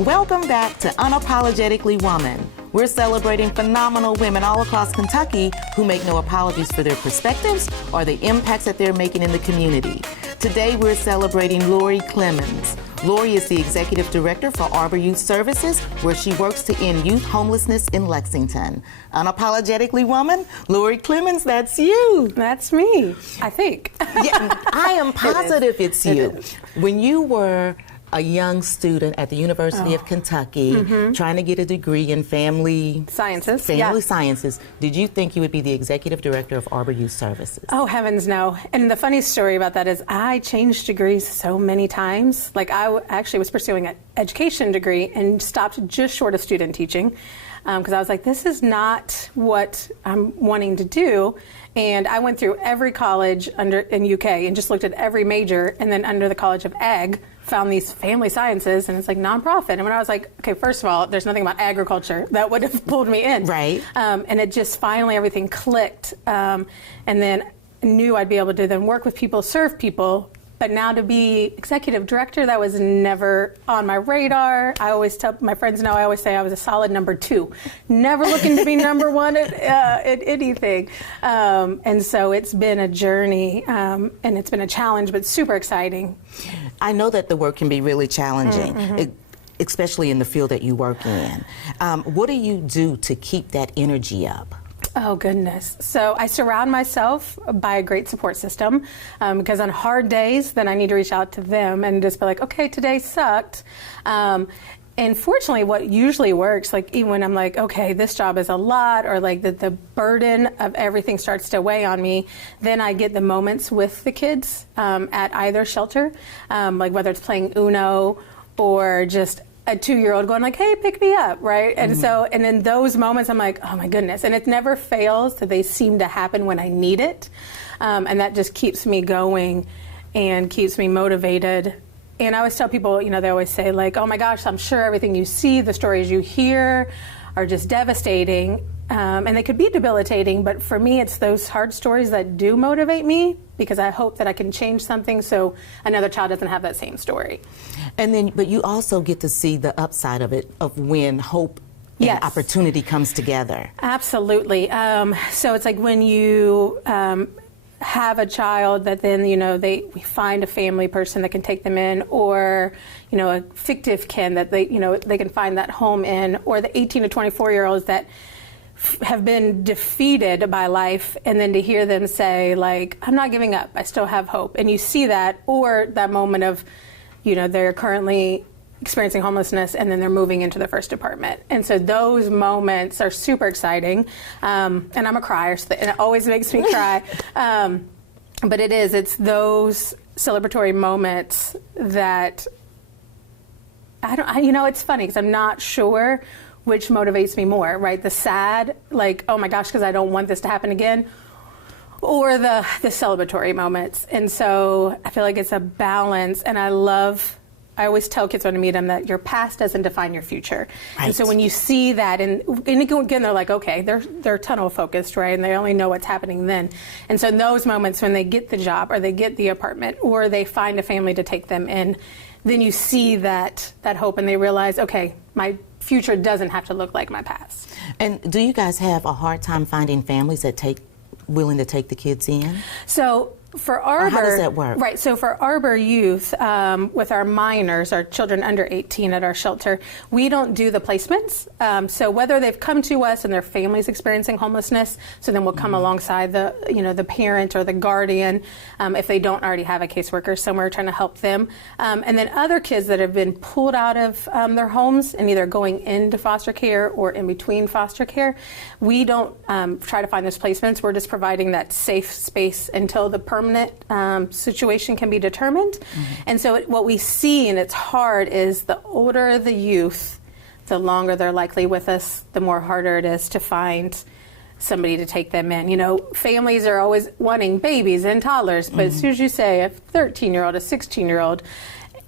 Welcome back to Unapologetically Woman. We're celebrating phenomenal women all across Kentucky who make no apologies for their perspectives or the impacts that they're making in the community. Today we're celebrating Lori Clemons. Lori is the Executive Director for Arbor Youth Services, where she works to end youth homelessness in Lexington. Unapologetically Woman, Lori Clemons, that's you. That's me, I think. Yeah, I am positive it's you. When you were a young student at the University of Kentucky, trying to get a degree in family sciences. Sciences, did you think you would be the Executive Director of Arbor Youth Services? Oh, heavens no. And the funny story about that is I changed degrees so many times. Like I actually was pursuing an education degree and stopped just short of student teaching because I was like, this is not what I'm wanting to do. And I went through every college in UK and just looked at every major, and then under the College of Ag, found these family sciences, and it's like nonprofit. And when I was like, okay, first of all, there's nothing about agriculture that would have pulled me in. Right. And it just finally everything clicked. And then knew I'd be able to then work with people, serve people. But now to be executive director, that was never on my radar. I always tell my friends now, I always say I was a solid number 2. Never looking to be number 1 at anything. And so it's been a journey, and it's been a challenge, but super exciting. I know that the work can be really challenging, especially in the field that you work in. What do you do to keep that energy up? Oh, goodness. So I surround myself by a great support system because on hard days, then I need to reach out to them and just be like, okay, today sucked. And fortunately, what usually works, like even when I'm like, okay, this job is a lot, or like the burden of everything starts to weigh on me, then I get the moments with the kids at either shelter, like whether it's playing Uno or just a 2-year-old going like, hey, pick me up, right? And so, and in those moments, I'm like, oh my goodness. And it never fails that they seem to happen when I need it. And that just keeps me going and keeps me motivated. And I always tell people, you know, they always say like, oh my gosh, I'm sure everything you see, the stories you hear are just devastating. And they could be debilitating, but for me, it's those hard stories that do motivate me because I hope that I can change something so another child doesn't have that same story. And then, but you also get to see the upside of it, of when hope and opportunity comes together. Absolutely. So it's like when you have a child that then, you know, we find a family person that can take them in, or, you know, a fictive kin that they can find that home in, or the 18 to 24-year-olds that have been defeated by life, and then to hear them say like, I'm not giving up, I still have hope. And you see that, or that moment of, you know, they're currently experiencing homelessness and then they're moving into their first apartment. And so those moments are super exciting. And I'm a crier, so it always makes me cry. But it's those celebratory moments that it's funny because I'm not sure which motivates me more, right? The sad, like, oh my gosh, because I don't want this to happen again, or the celebratory moments. And so I feel like it's a balance, and I always tell kids when I meet them that your past doesn't define your future. Right. And so when you see that, and again, they're like, okay, they're tunnel focused, right? And they only know what's happening then. And so in those moments when they get the job, or they get the apartment, or they find a family to take them in, then you see that hope, and they realize, okay, my future doesn't have to look like my past. And do you guys have a hard time finding families that willing to take the kids in? So for Arbor, how does that work? Right, so for Arbor Youth, with our minors, our children under 18 at our shelter, we don't do the placements. So whether they've come to us and their family's experiencing homelessness, so then we'll come alongside the parent or the guardian, if they don't already have a caseworker somewhere trying to help them. And then other kids that have been pulled out of their homes and either going into foster care or in between foster care, we don't try to find those placements. We're just providing that safe space until the permanent situation can be determined. And so what we see, and it's hard, is the older the youth, the longer they're likely with us, the more harder it is to find somebody to take them in. You know, families are always wanting babies and toddlers, but as soon as you say a 13-year-old, a 16-year-old,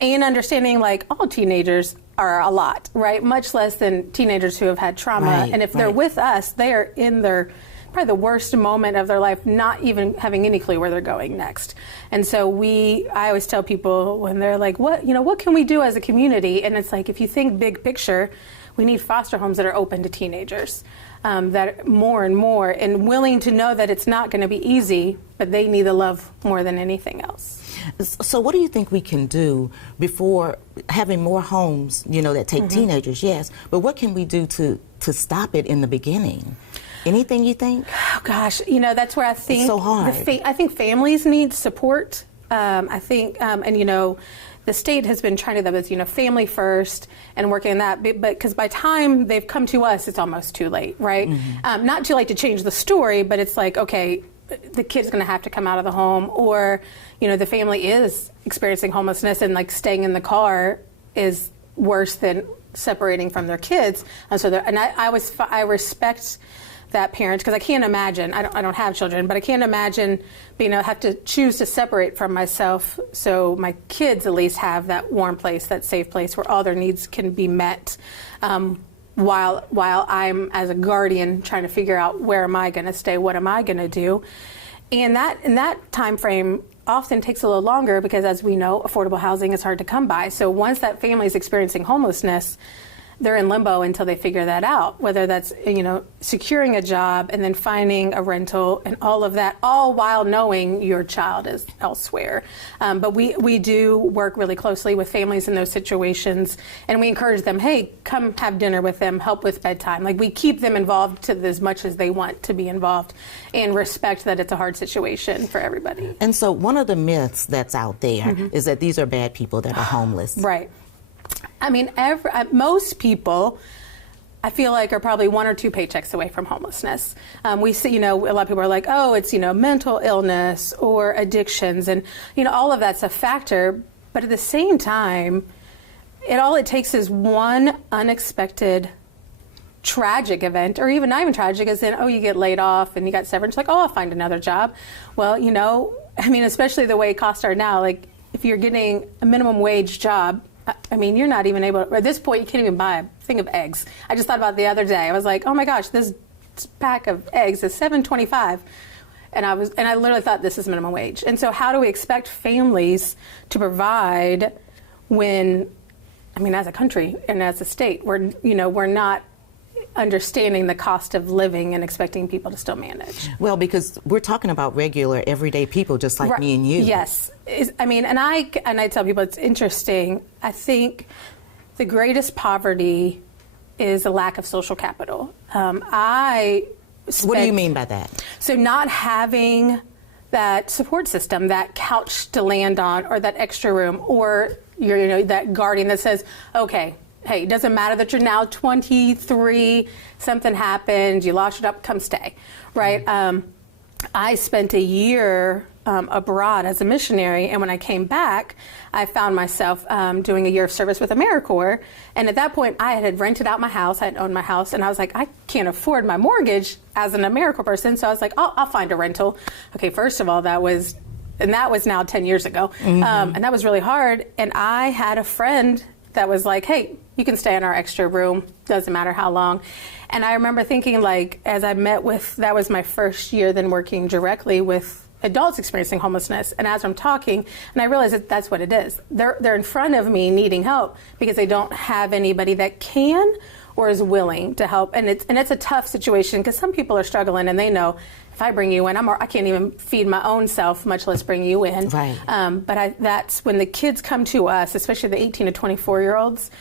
and understanding like all teenagers are a lot, right? Much less than teenagers who have had trauma. Right, and if they're with us, they are in their probably the worst moment of their life, not even having any clue where they're going next. And so I always tell people when they're like, what can we do as a community? And it's like, if you think big picture, we need foster homes that are open to teenagers, that more and more, and willing to know that it's not going to be easy, but they need the love more than anything else. So what do you think we can do before having more homes, that take teenagers, yes, but what can we do to stop it in the beginning? Anything you think? Oh gosh, that's where I think it's so hard. I think families need support. I think, the state has been trying to do that with, family first and working on that. But because by the time they've come to us, it's almost too late, right? Not too late to change the story, but it's like, okay, the kid's going to have to come out of the home, or, the family is experiencing homelessness, and like staying in the car is worse than separating from their kids. And I respect that parent, because I can't imagine, I don't have children, but I can't imagine being able to have to choose to separate from myself, so my kids at least have that warm place, that safe place where all their needs can be met, while I'm, as a guardian, trying to figure out where am I going to stay, what am I going to do. And that time frame often takes a little longer, because as we know, affordable housing is hard to come by. So once that family is experiencing homelessness, they're in limbo until they figure that out, whether that's, securing a job and then finding a rental and all of that, all while knowing your child is elsewhere. But we do work really closely with families in those situations, and we encourage them, hey, come have dinner with them, help with bedtime. Like, we keep them involved to as much as they want to be involved, and respect that it's a hard situation for everybody. And so one of the myths that's out there is that these are bad people that are homeless. Right. I mean, most people, I feel like, are probably 1 or 2 paychecks away from homelessness. We see, a lot of people are like, oh, it's, mental illness or addictions, and, all of that's a factor. But at the same time, all it takes is one unexpected tragic event, or even not even tragic, as in, oh, you get laid off and you got severance, like, oh, I'll find another job. Well, especially the way costs are now, like, if you're getting a minimum wage job, you're not even able, at this point, you can't even buy a thing of eggs. I just thought about it the other day. I was like, oh my gosh, this pack of eggs is $7.25. And I literally thought, this is minimum wage. And so how do we expect families to provide when, as a country and as a state, we're not understanding the cost of living and expecting people to still manage? Well, because we're talking about regular, everyday people just like me and you. Yes. And I tell people, it's interesting. I think the greatest poverty is a lack of social capital. What do you mean by that? So not having that support system, that couch to land on, or that extra room, or that guardian that says, okay, hey, it doesn't matter that you're now 23, something happened, you lost your job, come stay, right? I spent a year abroad as a missionary, and when I came back, I found myself doing a year of service with AmeriCorps, and at that point, I had rented out my house, I had owned my house, and I was like, I can't afford my mortgage as an AmeriCorps person, so I was like, I'll find a rental. Okay, first of all, that was now 10 years ago, and that was really hard, and I had a friend that was like, hey, you can stay in our extra room, doesn't matter how long. And I remember thinking, like, as I met with, that was my first year then working directly with adults experiencing homelessness, and as I'm talking, and I realized that that's what it is. They're in front of me needing help because they don't have anybody that can or is willing to help. And it's a tough situation, because some people are struggling and they know, if I bring you in, I can't even feed my own self, much less bring you in. Right. But that's when the kids come to us, especially the 18 to 24-year-olds,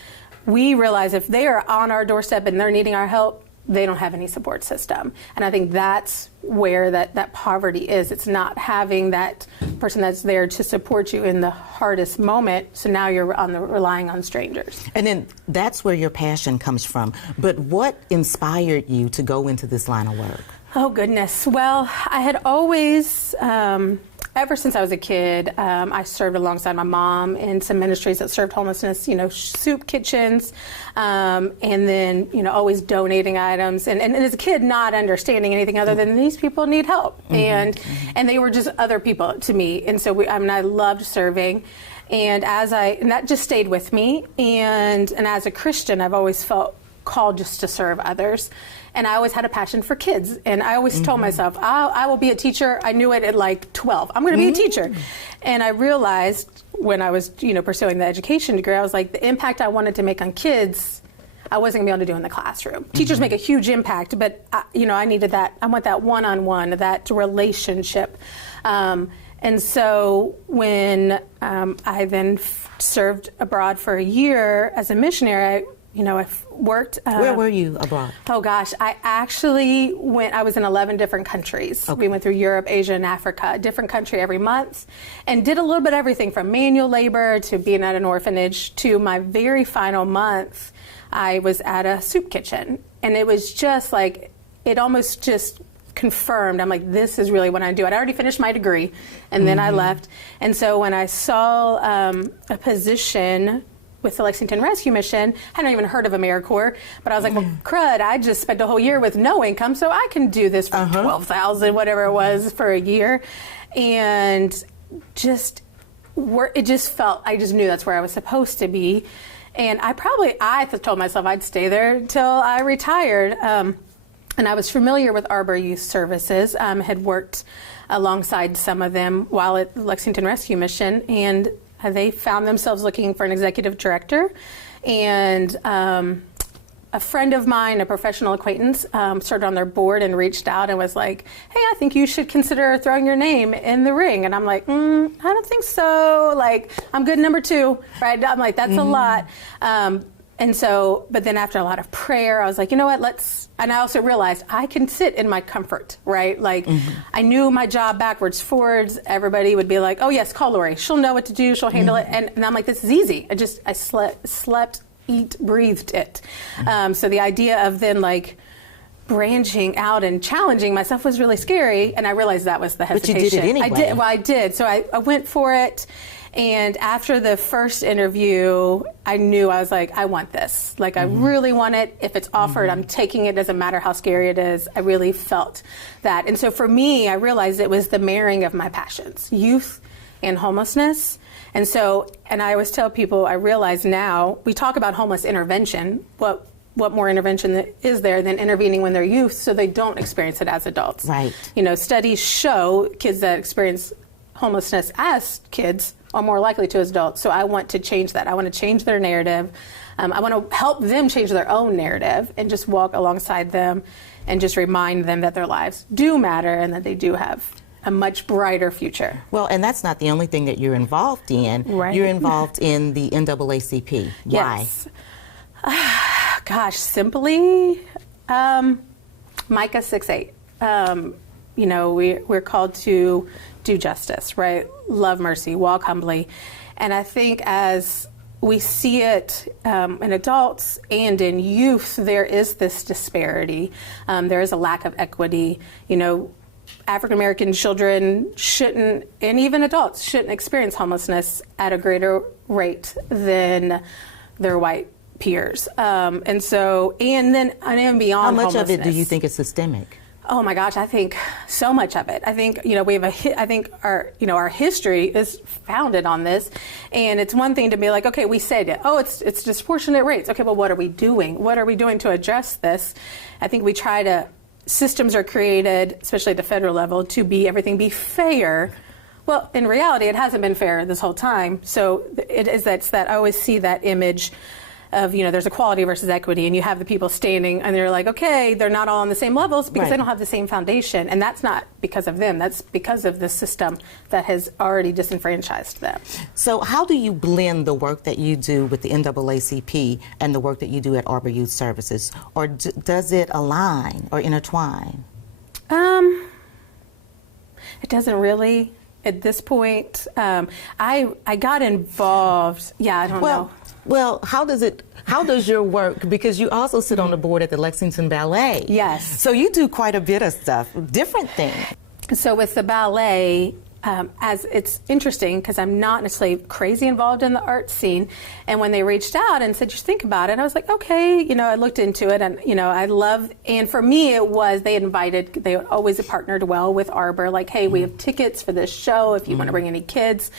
we realize if they are on our doorstep and they're needing our help, they don't have any support system. And I think that's where that poverty is. It's not having that person that's there to support you in the hardest moment. So now you're relying on strangers. And then that's where your passion comes from. But what inspired you to go into this line of work? Oh, goodness. Well, I had always, ever since I was a kid, I served alongside my mom in some ministries that served homelessness, soup kitchens, and then, always donating items. And as a kid, not understanding anything other than these people need help. And they were just other people to me. And so I loved serving. And that just stayed with me. And as a Christian, I've always felt called just to serve others. And I always had a passion for kids. And I always told myself, I will be a teacher. I knew it at like 12. I'm going to be a teacher. And I realized when I was, pursuing the education degree, I was like, the impact I wanted to make on kids, I wasn't going to be able to do in the classroom. Teachers make a huge impact, but, I needed that. I want that one-on-one, that relationship. And so when I then served abroad for a year as a missionary, I worked. Where were you abroad? Oh gosh, I actually I was in 11 different countries. Okay. We went through Europe, Asia, and Africa, a different country every month, and did a little bit of everything from manual labor to being at an orphanage to my very final month, I was at a soup kitchen. And it was just like, it almost just confirmed. I'm like, this is really what I do. I'd already finished my degree, and then I left. And so when I saw a position with the Lexington Rescue Mission, I hadn't even heard of AmeriCorps, but I was like, well, crud, I just spent a whole year with no income, so I can do this for $12,000, whatever it was, for a year. And it just felt, I just knew that's where I was supposed to be. And I told myself I'd stay there until I retired. And I was familiar with Arbor Youth Services, had worked alongside some of them while at Lexington Rescue Mission, and they found themselves looking for an executive director. And a friend of mine, a professional acquaintance, served on their board and reached out and was like, hey, I think you should consider throwing your name in the ring. And I'm like, I don't think so. Like, I'm good number 2, right? I'm like, that's a lot. And so, but then after a lot of prayer, I was like, you know what, and I also realized I can sit in my comfort, right? Like, I knew my job backwards, forwards. Everybody would be like, oh yes, call Lori. She'll know what to do. She'll handle it. And I'm like, this is easy. I slept, eat, breathed it. So the idea of then like branching out and challenging myself was really scary. And I realized that was the hesitation. But you did it anyway. I did. So I went for it. And after the first interview, I knew, I was like, I want this. Like, I really want it. If it's offered, I'm taking it. Doesn't matter how scary it is. I really felt that. And so for me, I realized it was the marrying of my passions, youth and homelessness. And I always tell people, I realize now, we talk about homeless intervention. What more intervention is there than intervening when they're youth so they don't experience it as adults? Right. Studies show kids that experience homelessness as kids are more likely to as adults. So I want to change that. I want to change their narrative. I want to help them change their own narrative and just walk alongside them and just remind them that their lives do matter and that they do have a much brighter future. Well, and that's not the only thing that you're involved in. Right. You're involved in the NAACP. Why? Yes. Gosh, simply Micah 6:8. We're called to do justice, right? Love mercy, walk humbly. And I think as we see it in adults and in youth, there is this disparity. There is a lack of equity. African American children shouldn't, and even adults shouldn't experience homelessness at a greater rate than their white peers. And then beyond How much of it do homelessness. you think is systemic? Oh my gosh, I think so much of it. I think we have I think our history is founded on this, and it's one thing to be like, okay, we said it. Oh, it's disproportionate rates. Okay, well, what are we doing? What are we doing to address this? I think we try to. Systems are created, especially at the federal level, to everything be fair. Well, in reality, it hasn't been fair this whole time. So it's that I always see that image of, there's equality versus equity, and you have the people standing and they're like, okay, they're not all on the same levels because they don't have the same foundation. And that's not because of them. That's because of the system that has already disenfranchised them. So how do you blend the work that you do with the NAACP and the work that you do at Arbor Youth Services? Or does it align or intertwine? It doesn't really at this point. I got involved. Yeah, I don't know. Well, how does your work, because you also sit on the board at the Lexington Ballet. Yes. So you do quite a bit of stuff, different things. So with the ballet, as it's interesting because I'm not necessarily crazy involved in the art scene. And when they reached out and said, just think about it, I was like, okay, I looked into it and, and for me it was, they always partnered well with Arbor, like, hey, we have tickets for this show if you want to bring any kids.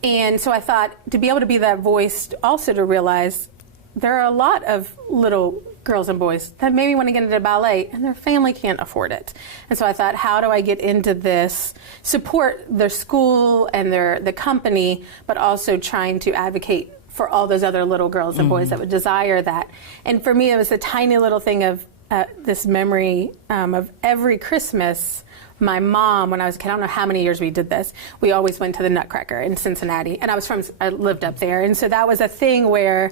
And so I thought to be able to be that voice, also to realize there are a lot of little girls and boys that maybe want to get into ballet and their family can't afford it. And so I thought, how do I get into this, support their school and the company, but also trying to advocate for all those other little girls and boys that would desire that. And for me, it was a tiny little thing of this memory of every Christmas. My mom, when I was a kid, I don't know how many years we did this, we always went to the Nutcracker in Cincinnati. And I lived up there. And so that was a thing where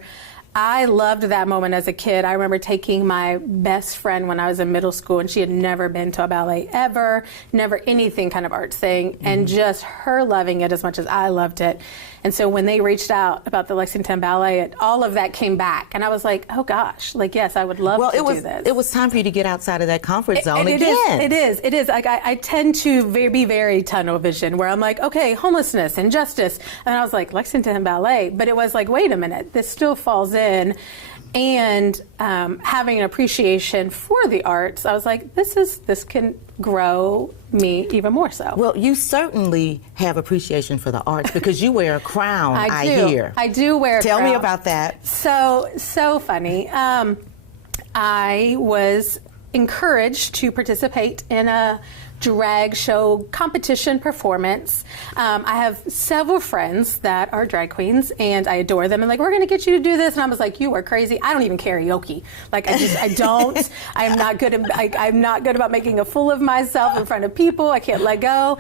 I loved that moment as a kid. I remember taking my best friend when I was in middle school, and she had never been to a ballet ever, never anything kind of arts thing, and just her loving it as much as I loved it. And so when they reached out about the Lexington Ballet, all of that came back. And I was like, oh gosh, like, yes, I would love to do this. It was time for you to get outside of that comfort zone again. It is. Like, I tend to be very tunnel vision, where I'm like, okay, homelessness, injustice. And I was like, Lexington Ballet. But it was like, wait a minute, this still falls in. And having an appreciation for the arts, I was like, this can grow me even more so. Well, you certainly have appreciation for the arts because you wear a crown, I hear. I do wear a crown. Tell me about that. So funny. I was encouraged to participate in a drag show competition performance. I have several friends that are drag queens, and I adore them. And like, we're going to get you to do this. And I was like, you are crazy. I don't even karaoke. Like, I don't. I'm not good about making a fool of myself in front of people. I can't let go.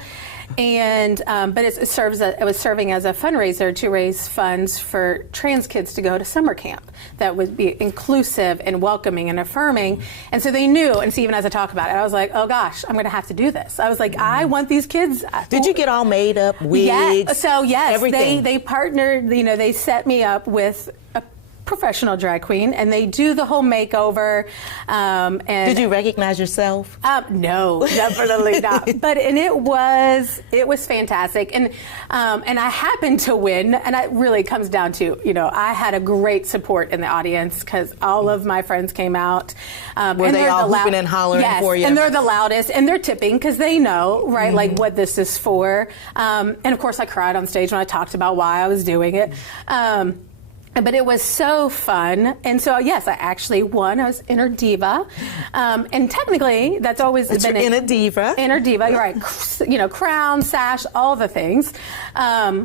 And but it was serving as a fundraiser to raise funds for trans kids to go to summer camp that would be inclusive and welcoming and affirming. And so they knew, and so even as I talk about it, I was like, oh gosh, I'm going to have to do this. I was like, I want these kids. Did you get all made up, wigs? Yeah. So yes, everything. They partnered. They set me up with a professional drag queen, and they do the whole makeover. And did you recognize yourself? No, definitely not. But it was fantastic, and I happened to win, and it really comes down to I had a great support in the audience because all of my friends came out. Were they all hooping and hollering for you? And they're the loudest, and they're tipping because they know, right, like what this is for. And of course, I cried on stage when I talked about why I was doing it. But it was so fun. And so, yes, I actually won. I was Inner Diva. And technically, that's always been Inner Diva. Inner Diva, you're right. Crown, sash, all the things.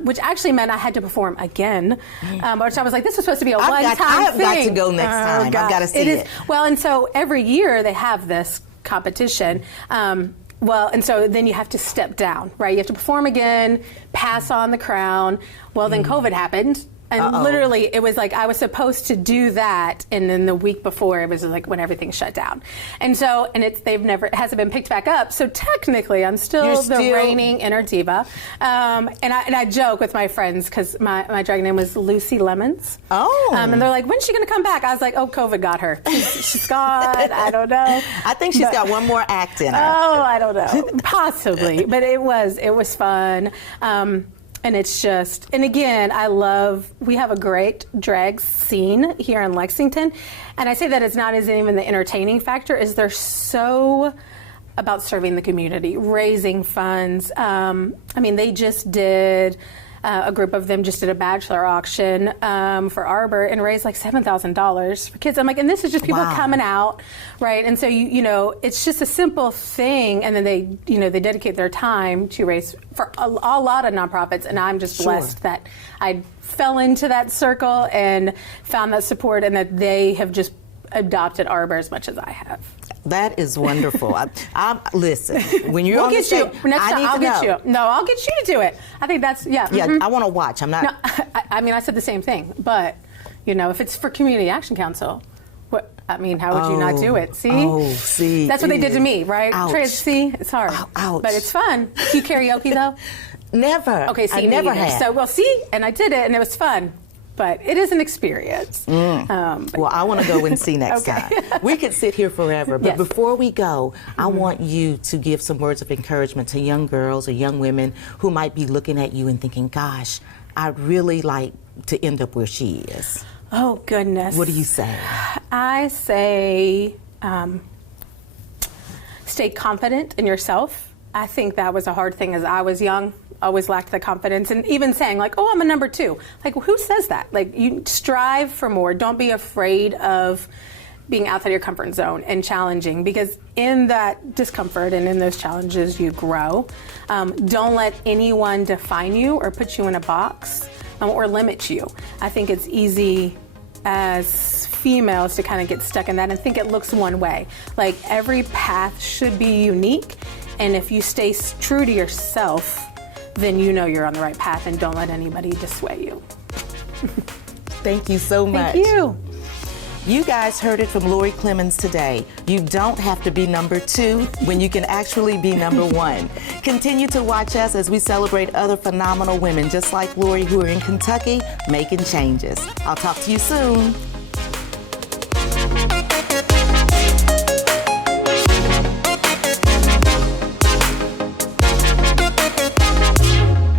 Which actually meant I had to perform again. Which I was like, this was supposed to be a one-time thing. I have got to go next time. I've got to see it. Well, and so every year they have this competition. Well, and so then you have to step down, right? You have to perform again, pass on the crown. Well, then COVID happened. And literally, it was like I was supposed to do that, and then the week before, it was like when everything shut down. And so, and it hasn't been picked back up. So technically, I'm still the reigning Inner Diva. And I joke with my friends because my drag name was Lucy Lemons. Oh. And they're like, when's she going to come back? I was like, oh, COVID got her. She's gone. I don't know. I think she's got one more act in her. Oh, I don't know. Possibly. But it was fun. And it's just, and again, we have a great drag scene here in Lexington. And I say that it's not as even the entertaining factor, is they're so about serving the community, raising funds. They just did, a group of them just did a bachelor auction for Arbor and raised like $7,000 for kids. I'm like, and this is just people coming out, right? And so it's just a simple thing, and then they dedicate their time to raise for a lot of nonprofits. And I'm just blessed that I fell into that circle and found that support, and that they have just adopted Arbor as much as I have. That is wonderful. Listen, when you're on the stage, I'll get you. No, I'll get you to do it. I think that's, Yeah, I want to watch. I'm not. No, I said the same thing, but, if it's for Community Action Council, how would you not do it? See? Oh, see. That's what they did to me, right? Ouch. See, it's hard. Ouch. But it's fun. Do you karaoke, though? Never. Okay, see, I never had. So, well, see, and I did it, and it was fun. But it is an experience. Well, I want to go and see next time. We could sit here forever, but before we go, I want you to give some words of encouragement to young girls or young women who might be looking at you and thinking, gosh, I'd really like to end up where she is. Oh, goodness. What do you say? I say stay confident in yourself. I think that was a hard thing as I was young. Always lacked the confidence, and even saying like, oh, I'm a number 2. Like, who says that? Like, you strive for more. Don't be afraid of being outside your comfort zone and challenging, because in that discomfort and in those challenges you grow. Don't let anyone define you or put you in a box or limit you. I think it's easy as females to kind of get stuck in that and think it looks one way. Like, every path should be unique, and if you stay true to yourself, then you know you're on the right path, and don't let anybody dissuade you. Thank you so much. Thank you. You guys heard it from Lori Clemons today. You don't have to be number 2 when you can actually be number 1. Continue to watch us as we celebrate other phenomenal women just like Lori who are in Kentucky making changes. I'll talk to you soon.